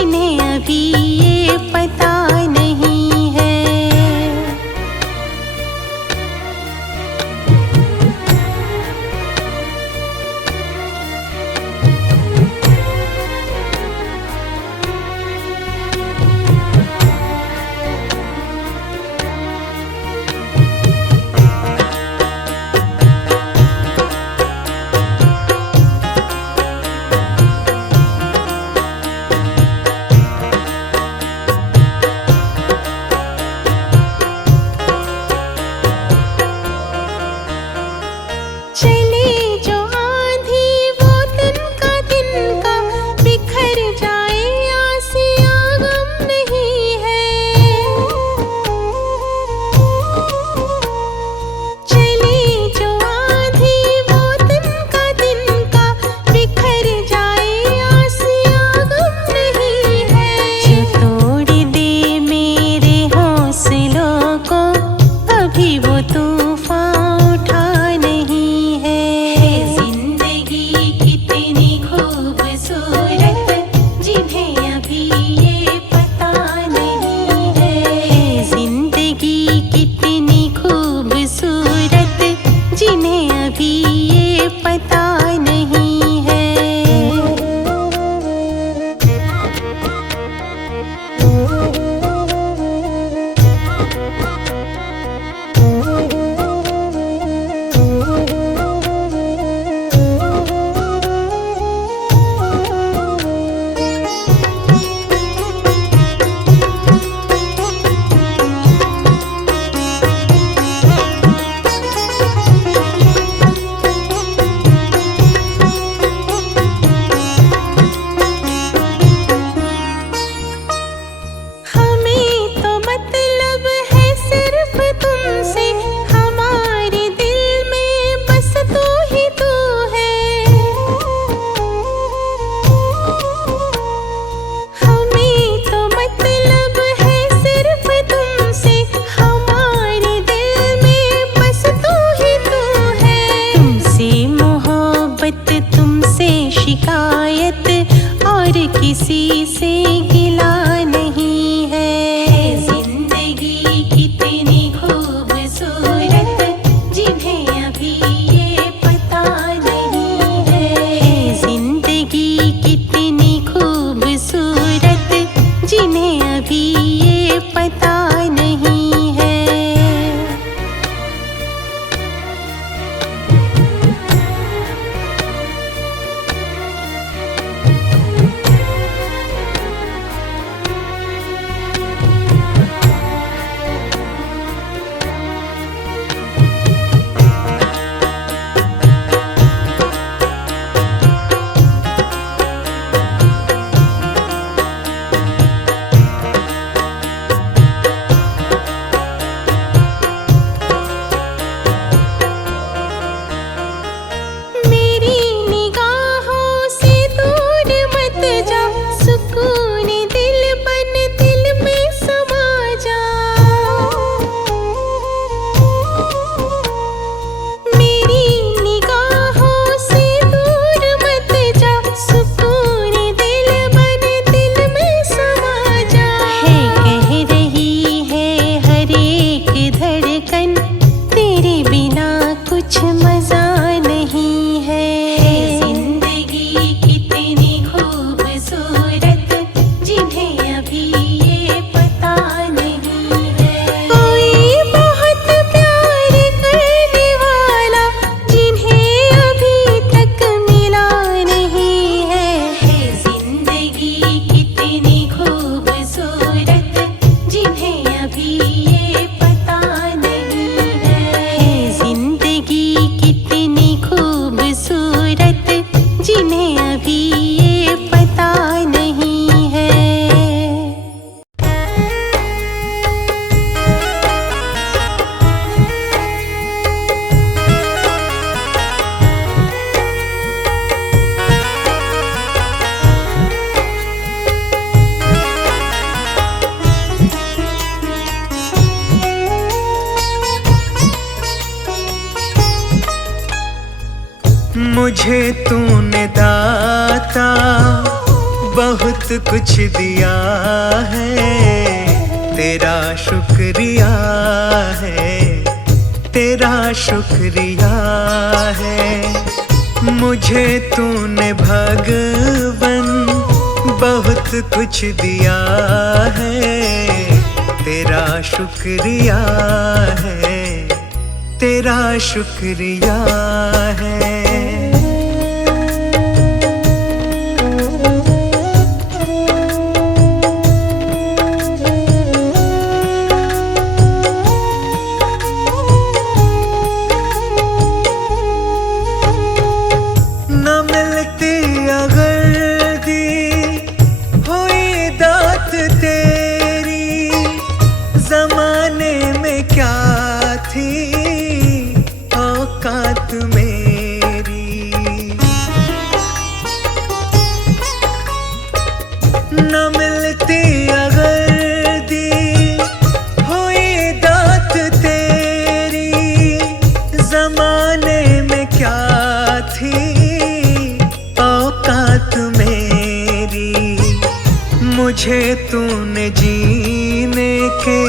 जिन्हें अभी ये पता नहीं है। किसी से गिला नहीं है। जिंदगी कितनी खूबसूरत जिन्हें अभी ये पता नहीं है। जिंदगी कितनी खूबसूरत जिन्हें अभी ये पता नहीं है। मुझे तूने दाता बहुत कुछ दिया है, तेरा शुक्रिया है, तेरा शुक्रिया है। मुझे तूने भगवन बहुत कुछ दिया है, तेरा शुक्रिया है, तेरा शुक्रिया है। मुझे तूने जीने के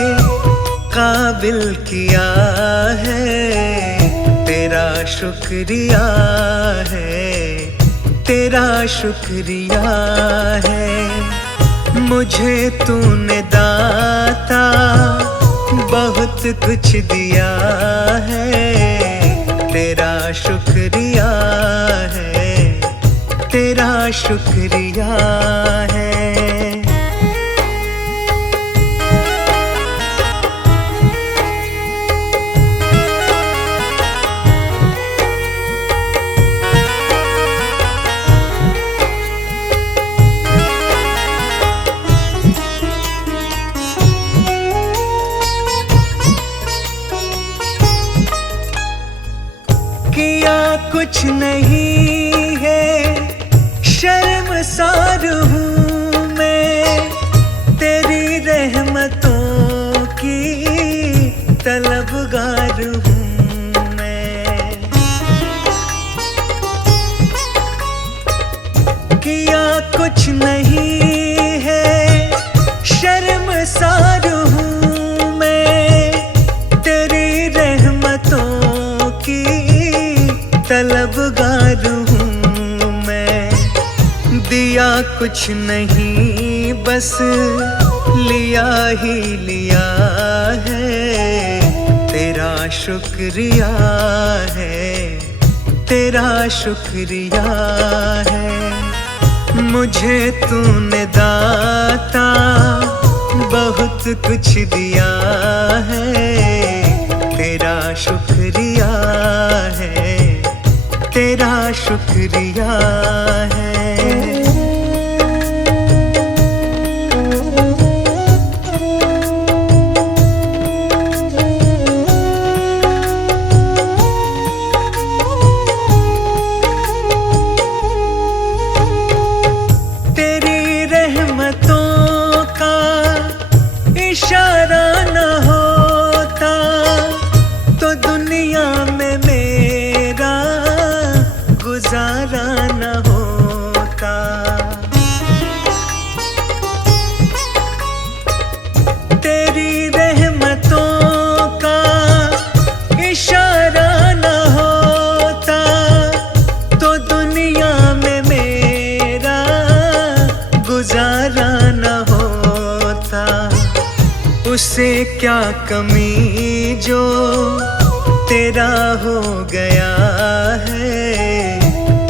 काबिल किया है, तेरा शुक्रिया है, तेरा शुक्रिया है। मुझे तूने दाता बहुत कुछ दिया है, तेरा शुक्रिया है, तेरा शुक्रिया है। किया कुछ नहीं है, शर्मसार हूँ मैं, तेरी रहमतों की तलबगार हूँ मैं। किया कुछ नहीं है, शर्मसार हूँ मैं, तेरी रहमतों की तलबगार हूँ मैं। दिया कुछ नहीं बस लिया ही लिया है, तेरा शुक्रिया है, तेरा शुक्रिया है। मुझे तूने दाता बहुत कुछ दिया है, तेरा शुक्रिया है, तेरा शुक्रिया है। तेरी रहमतों का इशारा न होता तो दुनिया में मेरा गुजारा न होता। तेरी रहमतों का इशारा न होता तो दुनिया में मेरा गुजारा न होता। उसे क्या कमी जो तेरा हो गया है,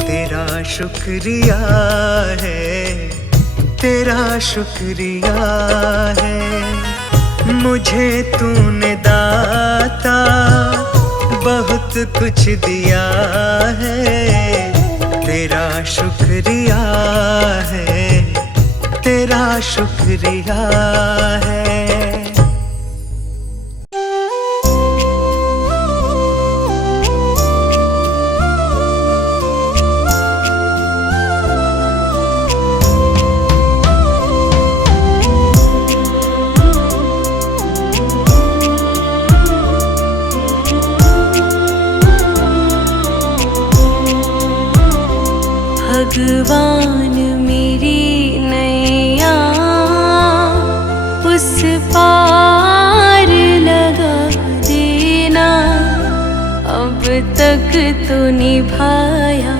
तेरा शुक्रिया है, तेरा शुक्रिया है। मुझे तूने दाता बहुत कुछ दिया है, तेरा शुक्रिया है, तेरा शुक्रिया है। भगवान मेरी तक तो निभाया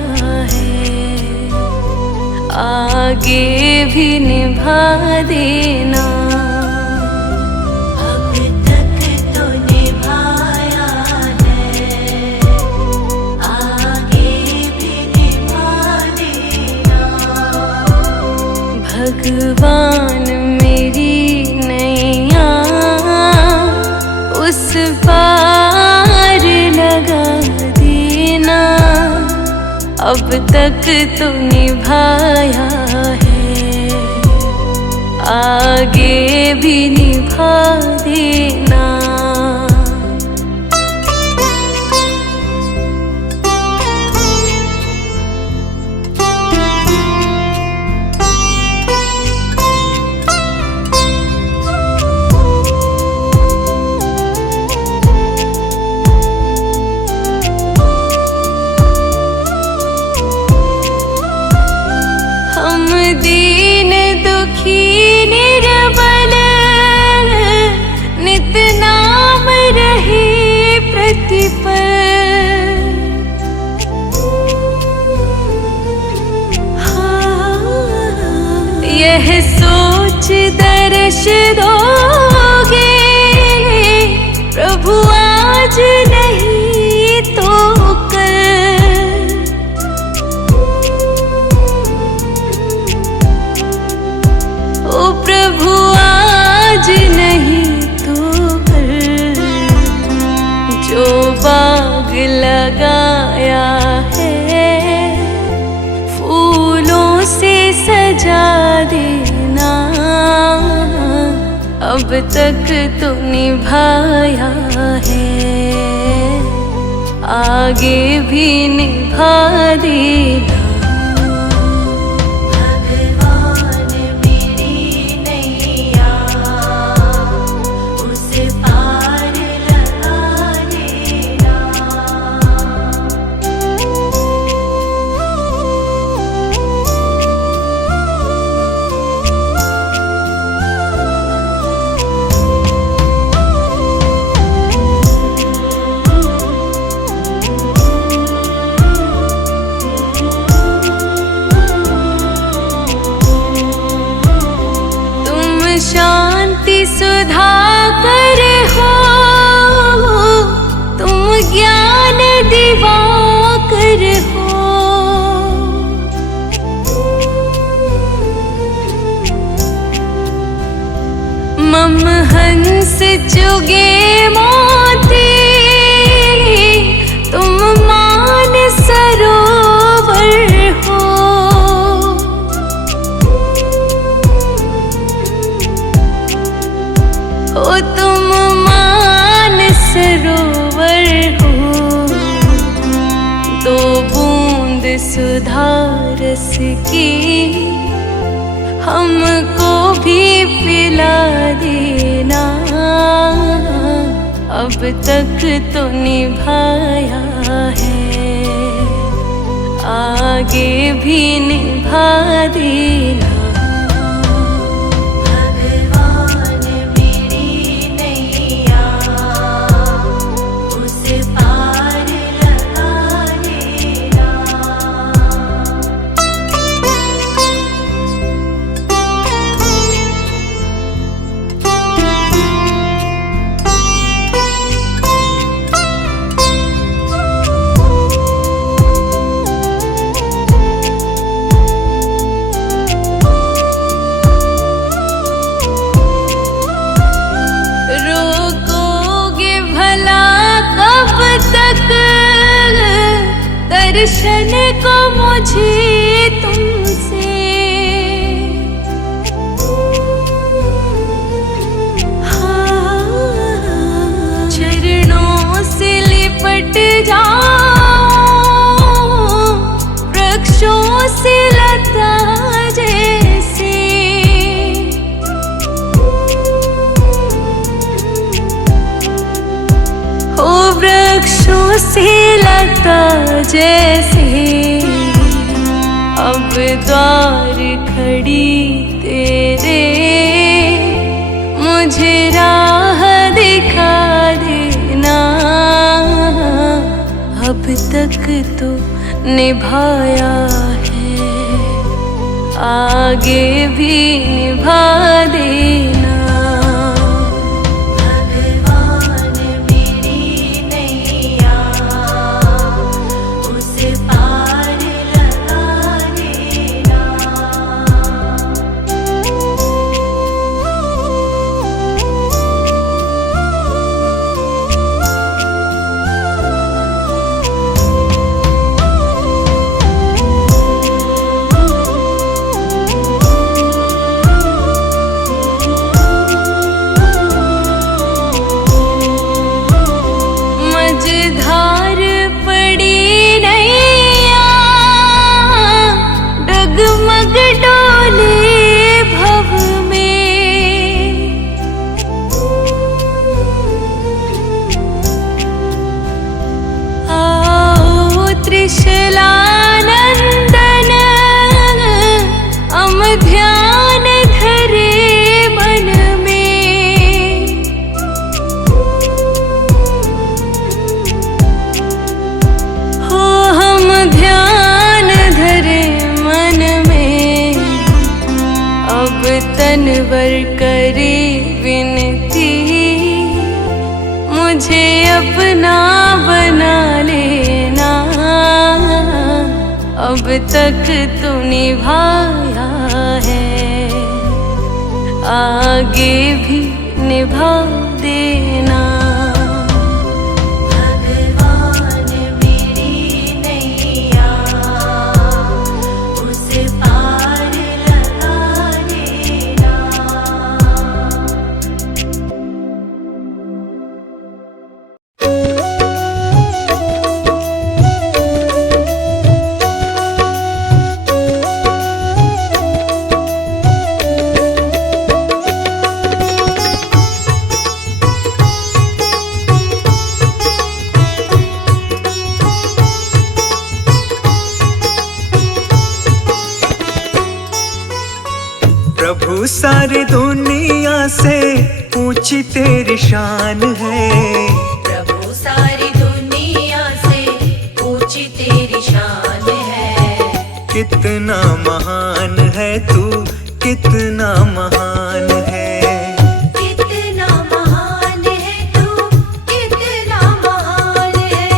है, आगे भी निभा देना। अब तक तो निभाया है, आगे भी निभा देना। भगवान मेरी नैया उस पार लगा देना। अब तक तो निभाया है, आगे भी निभा देना। दीन दुखी निर्बल नित नाम रहे प्रतिपल। यह सोच दर्श दोगे प्रभु आज नहीं तो कल। ओ प्रभु आज नहीं तो कल, जो बाग लगाया है फूलों से सजा देना। अब तक तो निभाया है, आगे भी निभा देना। शांति सुधाकर हो, तुम ज्ञान दिवाकर हो। मम हंस चुगे मोती, तुम मान सरोवर हो। ओ तुम मान सरोवर हो, दो बूंद सुधा रस की हमको भी पिला देना। अब तक तो निभाया है, आगे भी निभा देना। दर्शन को मुझे तुमसे, हाँ, चरणों से लिपट जाओ वृक्षों से लता जैसे। ओ वृक्षों से लता जैसे अब द्वार खड़ी तेरे, मुझे राह दिखा देना। अब अब तक तो निभाया है, आगे भी निभा देना। भगवान मेरी नैया उस पार लगा देना। मझधार पड़ी नैया डगमग डोले भव में, आओ त्रिशलानंदन हम ध्यान धरे मन में। हो हम ध्यान धरे मन में, अब तनवर करे विनती, मुझे अपना बना लेना। अब तक तो निभाया है, आगे भी निभा देना। भगवान मेरी नैया उस पार लगा देना। प्रभु सारी दुनिया से ऊंची तेरी शान है। प्रभु सारी दुनिया से ऊंची तेरी शान है। कितना महान है तू, कितना महान है। कितना महान है तू, कितना महान है।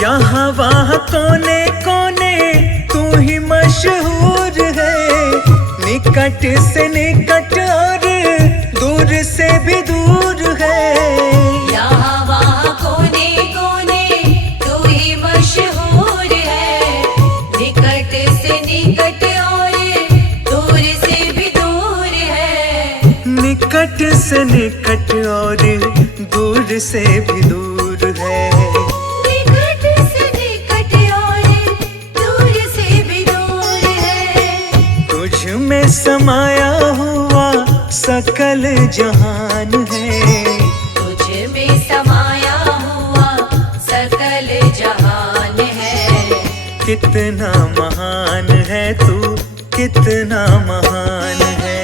यहाँ वहाँ कोने कोने तू ही मशहूर है। निकट से निकट और दूर से भी दूर है। यहाँ वहाँ कोने कोने तू ही मशहूर है। निकट से निकट और दूर से भी दूर है। निकट से निकट और दूर से भी दूर है। निकट से निकट और दूर से भी दूर है। तुझ में समाया हुआ सकल जहान है। तुझ में समाया हुआ सकल जहान है। कितना महान है तू, कितना महान है।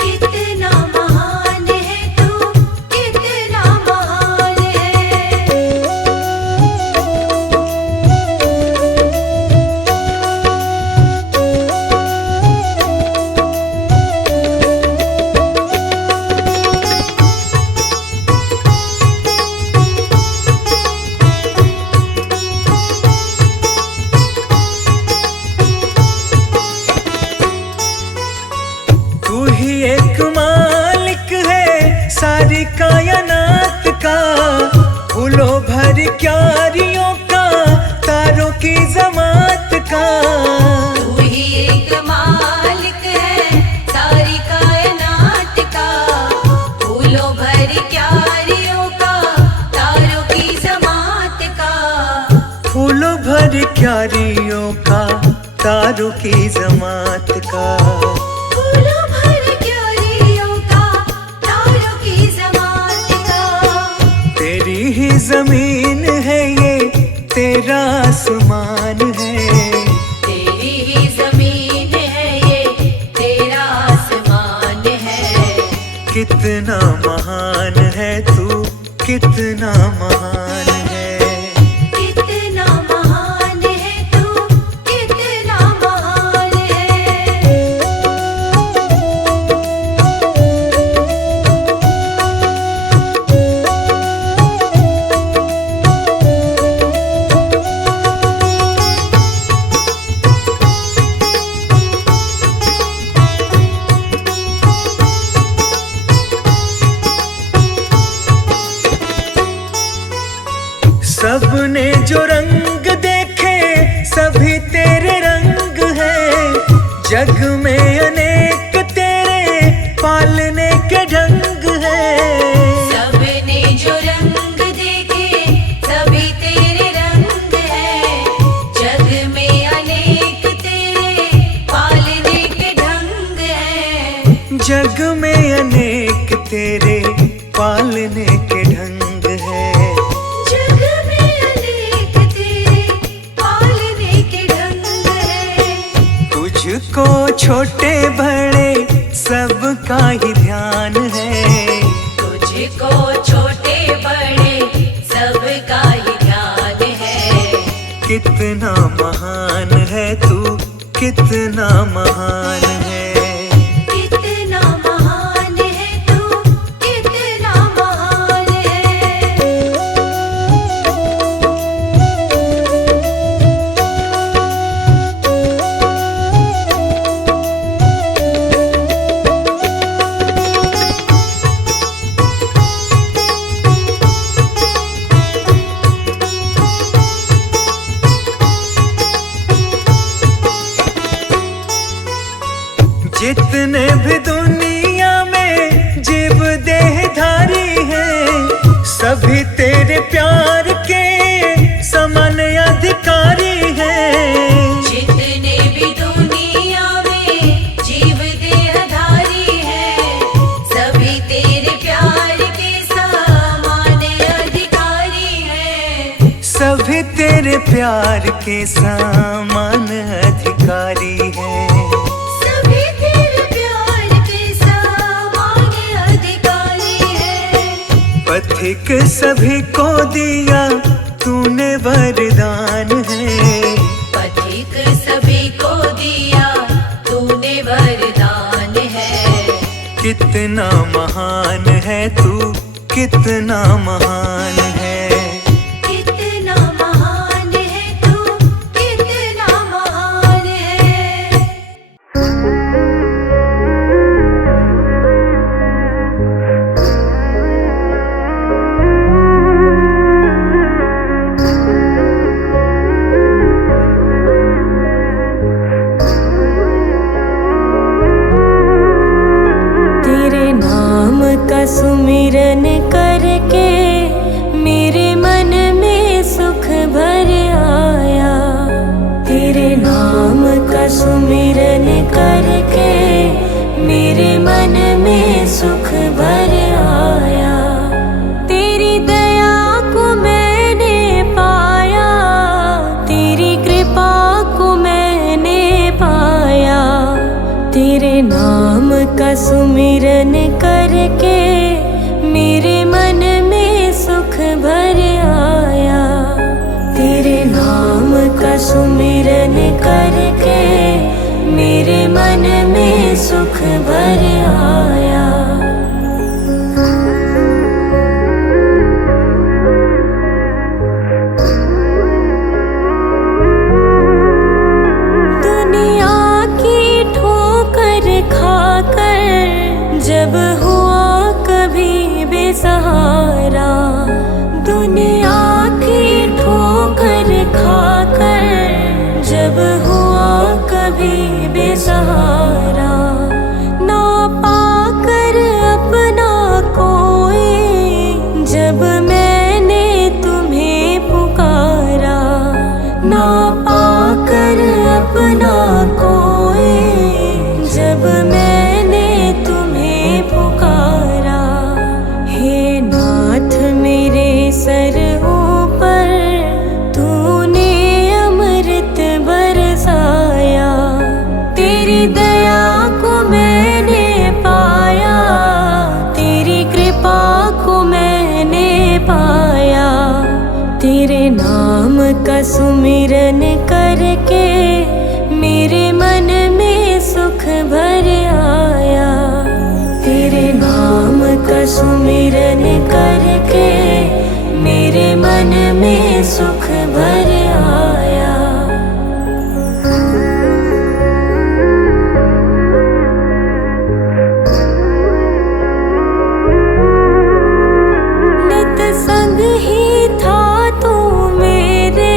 कितना महान है तू, कितना महान है। तू ही एक मालिक है सारी कायनात का। फूलों भर क्यारियों का, तारों की जमात का। तू ही एक मालिक है सारी कायनात का। फूलों भर क्यारियों का, तारों की जमात का। फूलों भर क्यारियों का, तारों की जमात का। फूलों जमीन है ये तेरा आसमान है। तेरी ही जमीन है ये तेरा आसमान है। कितना महान है तू, कितना महान है। कितना महान है तू, कितना महान है। सबने जो रंग देखे सभी तेरे रंग है। जग में अनेक तेरे पालने के ढंग है। सबने जो रंग देखे सभी तेरे रंग है। जग में अनेक तेरे पालने के ढंग है। जग में अनेक तेरे पालने के ढंग है। जग में अनेक तेरे पालने के ढंग है। तुझको छोटे बड़े सबका ही ध्यान है। तुझको छोटे बड़े सबका ही ध्यान है। कितना महान है तू, कितना महान है। कितना महान है तू, कितना महान है। जितने भी दुनिया में जीव देहधारी हैं, सभी तेरे प्यार के समान अधिकारी हैं। जितने भी दुनिया में जीव देहधारी हैं, सभी तेरे प्यार के समान अधिकारी हैं। सभी तेरे प्यार के समान अधिकारी हैं। सभी तेरे प्यार के समान अधिकारी हैं। पथिक सभी को दिया तूने वरदान है। पथिक सभी को दिया तूने वरदान है। कितना महान है तू, कितना महान है। कितना महान है तू, कितना महान है। तेरे नाम का सुमिरन करके मेरे मन में सुख भर आया। तेरे नाम का सुमिरन करके मेरे मन में सुख भर आया। तेरी दया को मैंने पाया, तेरी कृपा को मैंने पाया। तेरे नाम का सुमिरन करके मेरे मन में सुख भर आया। तेरे नाम का सुमिरन करके मेरे मन में सुख भर आया। दुनिया की ठोकर खाकर जब हुआ कभी बेसहारा। दुनिया की ठोकर खाकर जब हुआ कभी बेसहारा। ना पाकर अपना कोई जब मैंने तुम्हें पुकारा। ना पाकर अपना कोई जब मैंने तुम्हें पुकारा। हे नाथ मेरे सर का सुमिरन करके मेरे मन में सुख भर आया। तेरे नाम का सुमिरन करके मेरे मन में सुख भर आया। नित संग ही था तू मेरे,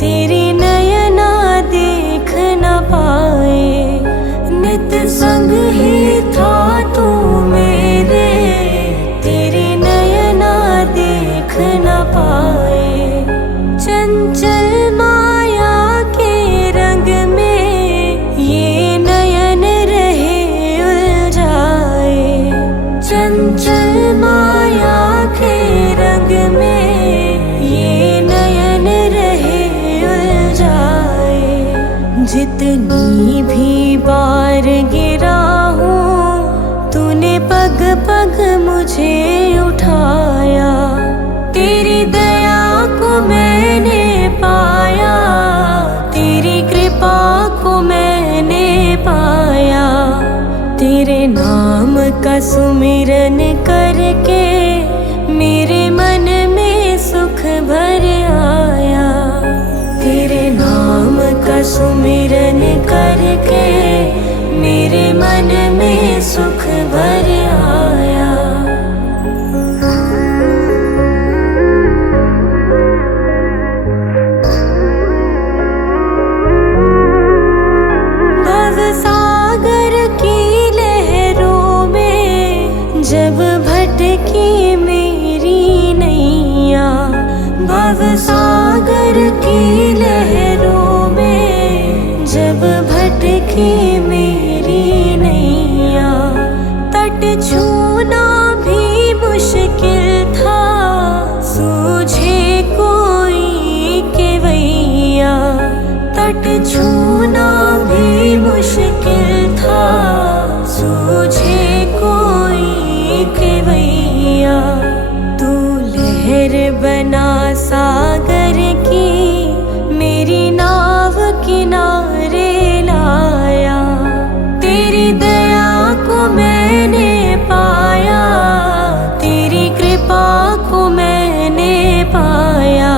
तेरी नयना देख न पाए। नित संग ही था तू मेरे, तेरी नयना देख न पाए। चंचल माया के रंग में ये नयन रहे उलझाए। चंचल माया के रंग में ये नयन रहे उलझाए। जितनी भी बार गिरा हूँ तूने पग पग मुझे उठाया। तेरी दया को मैंने पाया, तेरी कृपा को मैंने पाया। तेरे नाम का सुमिरन करके मेरे मन में सुख भर आया। तेरे नाम का सुमिरन करके मेरे मन में सुख भर आया। भवसागर की लहरों में जब भटकी मेरी नैया। भवसागर की लहरों में जब भटकी मेरी नैया। तट छूना भी मुश्किल था, सूझे कोई केवैया। तट छूना भी मुश्किल था, सूझे कोई केवैया। तू लहर बना सागर की मेरी नाव किनारे लाया। तेरी दया को मैंने पाया, तेरी कृपा को मैंने पाया।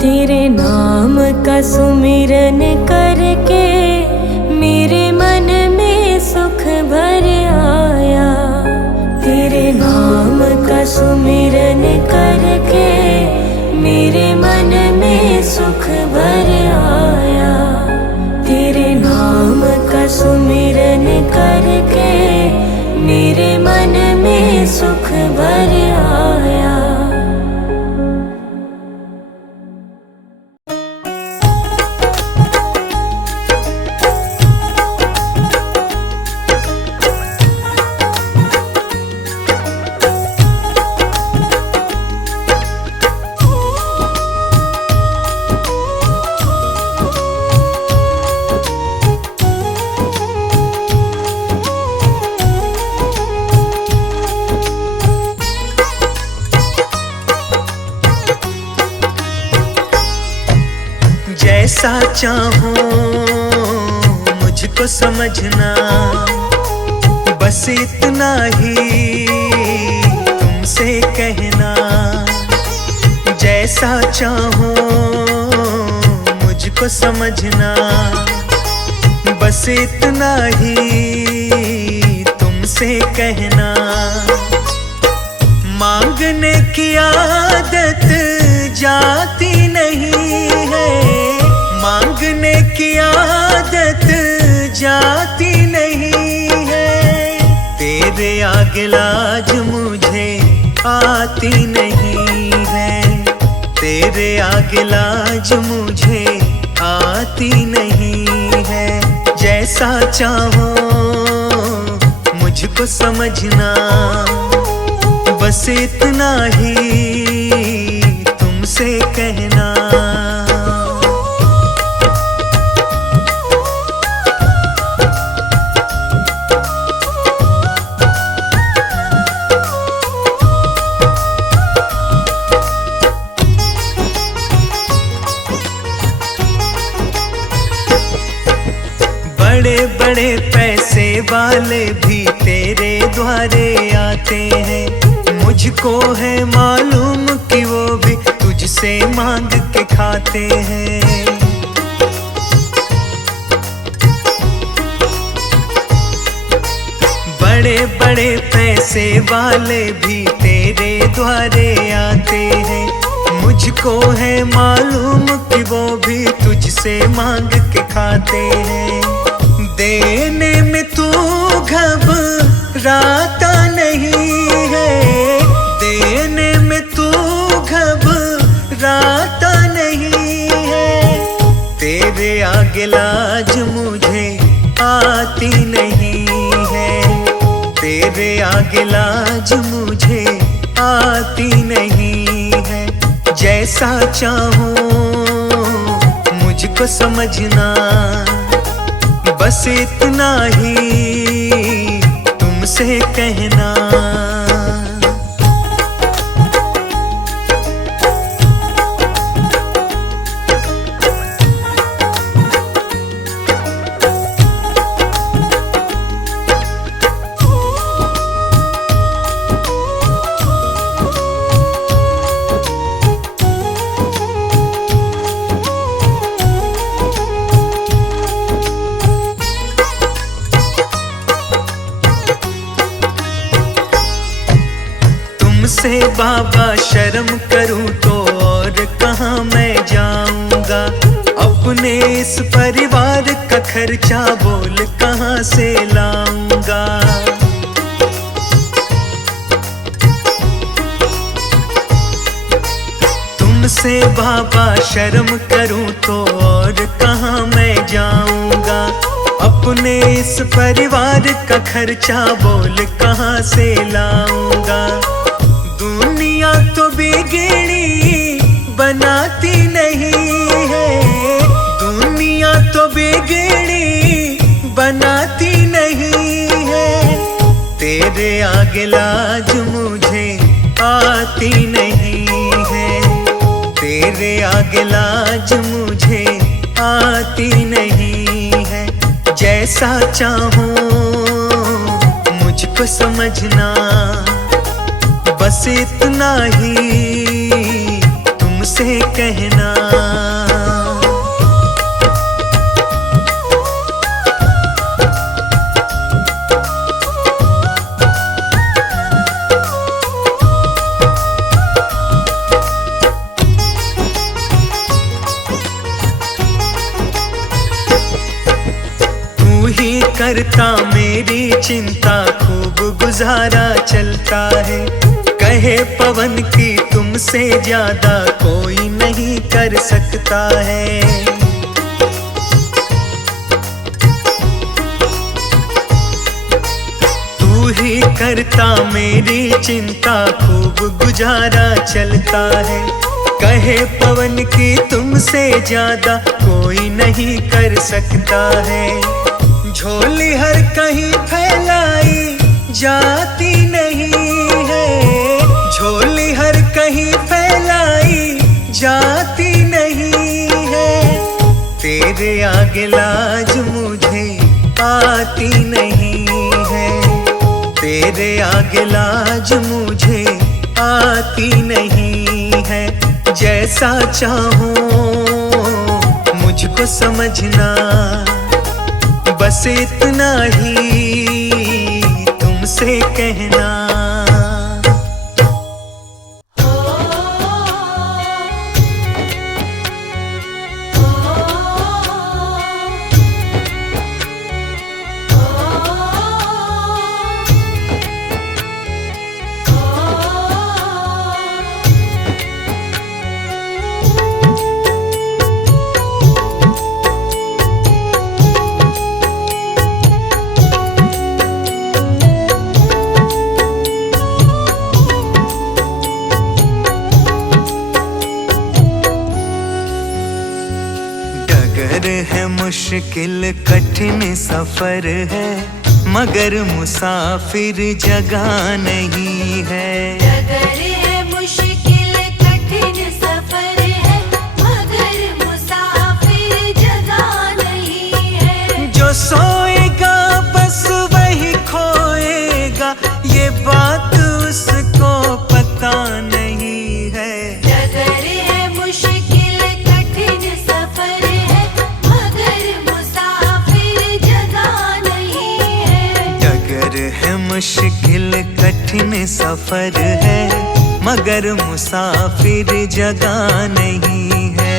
तेरे नाम का सुमिरन करके मेरे मन में सुख भर आया। तेरे नाम का सुमिरन करके मेरे मन में सुख भर आया। तेरे नाम का सुमिरन करके मेरे मन में सुख भर आया। जैसा चाहूं मुझको समझना, बस इतना ही तुमसे कहना। जैसा चाहूं मुझको समझना, बस इतना ही तुमसे कहना। मांगने की आदत जाती नहीं है, मांगने की आदत जाती नहीं है। तेरे आगे लाज मुझे आती नहीं है, तेरे आगे लाज मुझे आती नहीं है। जैसा चाहो मुझको समझना, बस इतना ही तुमसे कहना। बड़े बड़े पैसे वाले भी तेरे द्वारे आते हैं। मुझको है मालूम कि वो भी तुझसे मांग के खाते हैं। बड़े बड़े पैसे वाले भी तेरे द्वारे आते हैं। मुझको है मालूम कि वो भी तुझसे मांग के खाते हैं। देने में तू घबराता नहीं है, देने में तू घबराता नहीं है। तेरे आगे लाज मुझे आती नहीं है, तेरे आगे लाज मुझे आती नहीं है। जैसा चाहूं मुझको समझना, बस इतना ही तुमसे कहना। तुमसे बाबा शर्म करूं तो और कहाँ मैं जाऊंगा। अपने इस परिवार का खर्चा बोल कहाँ से लाऊंगा। तुमसे बाबा शर्म करूं तो और कहाँ मैं जाऊंगा। अपने इस परिवार का खर्चा बोल कहाँ से लाऊंगा। दुनिया तो बिगड़ी बनाती नहीं है, दुनिया तो बिगड़ी बनाती नहीं है। तेरे आगे लाज मुझे आती नहीं है, तेरे आगे लाज मुझे आती नहीं है। जैसा चाहूं मुझको समझना, बस इतना ही तुमसे कहना। तू ही करता मेरी चिंता, खूब गुजारा चलता है। कहे पवन की तुमसे ज्यादा कोई नहीं कर सकता है। तू ही करता मेरी चिंता, खूब गुजारा चलता है। कहे पवन की तुमसे ज्यादा कोई नहीं कर सकता है। झोली हर कहीं फैलाई जाती नहीं है, झोली हर कहीं फैलाई जाती नहीं है। तेरे आगे लाज मुझे आती नहीं है, तेरे आगे लाज मुझे आती नहीं है। जैसा चाहूं मुझको समझना, बस इतना ही तुमसे कहना। है मुश्किल कठिन सफर है, मगर मुसाफिर जगह नहीं है। डगर है मुश्किल कठिन सफर है, मगर मुसाफिर जगह नहीं है। जो सोए कठिन सफर है, मगर मुसाफिर जगह नहीं है।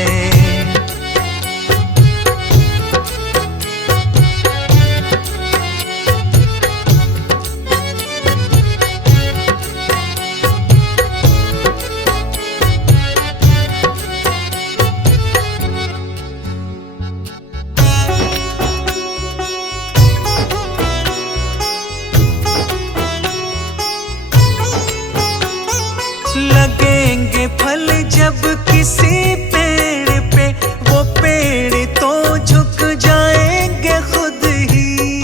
लगेंगे फल जब किसी पेड़ पे, वो पेड़ तो झुक जाएंगे खुद ही।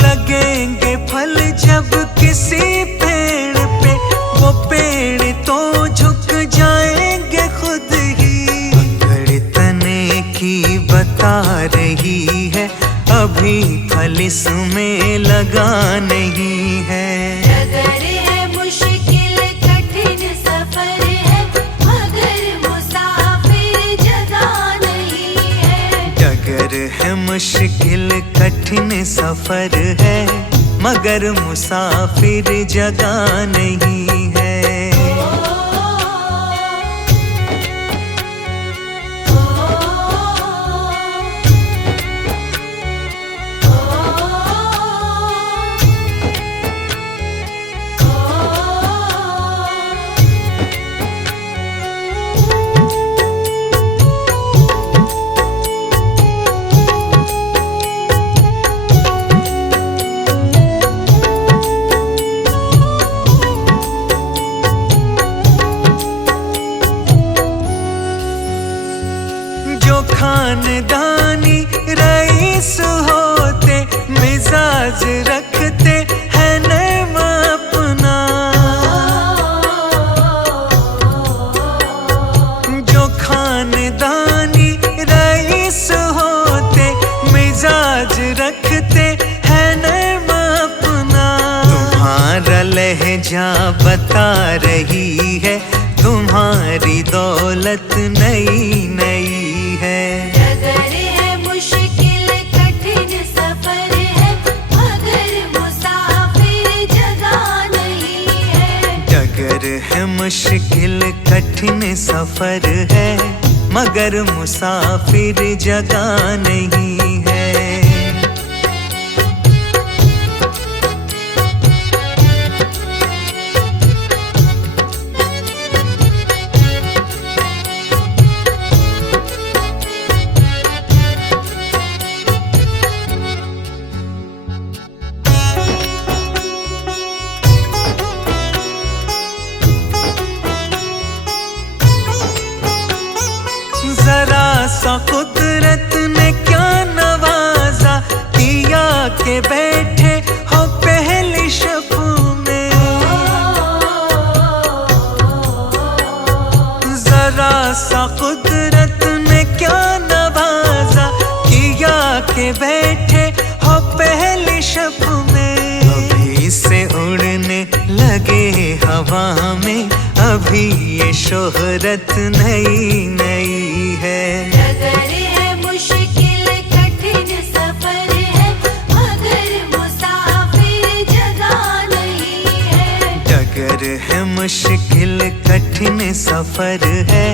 लगेंगे फल जब किसी पेड़ पे, वो पेड़ तो झुक जाएंगे खुद ही। धड़कने की बता रही है, अभी फल इसमें लगा नहीं है। डगर है मुश्किल कठिन सफर है, मगर मुसाफिर जगह नहीं है। डगर है मुश्किल कठिन सफर है, मगर मुसाफिर जगह नहीं है। जो खानदानी रईस होते, मिजाज रखते हैं नर्म अपना। जो खानदानी रईस होते, मिजाज रखते हैं नर्म अपना। तुम्हारा लहजा बता रही है, तुम्हारी दौलत नई नई है। डगर है मुश्किल कठिन सफर है, मगर मुसाफिर जगह नहीं है। डगर है मुश्किल कठिन सफर है, मगर मुसाफिर जगह नहीं है। जरा सा कुदरत ने क्या नवाजा, किया के बैठे हो पहली शब में। जरा सा कुदरत ने क्या नवाजा, किया के बैठे हो पहली शब में। अभी से उड़ने लगे हवा में, अभी ये शोहरत नई नई है। डगर है मुश्किल कठिन सफर है, मगर मुसाफिर जगह नहीं है। डगर है मुश्किल कठिन सफर है,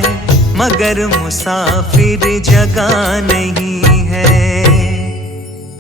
मगर मुसाफिर जगह नहीं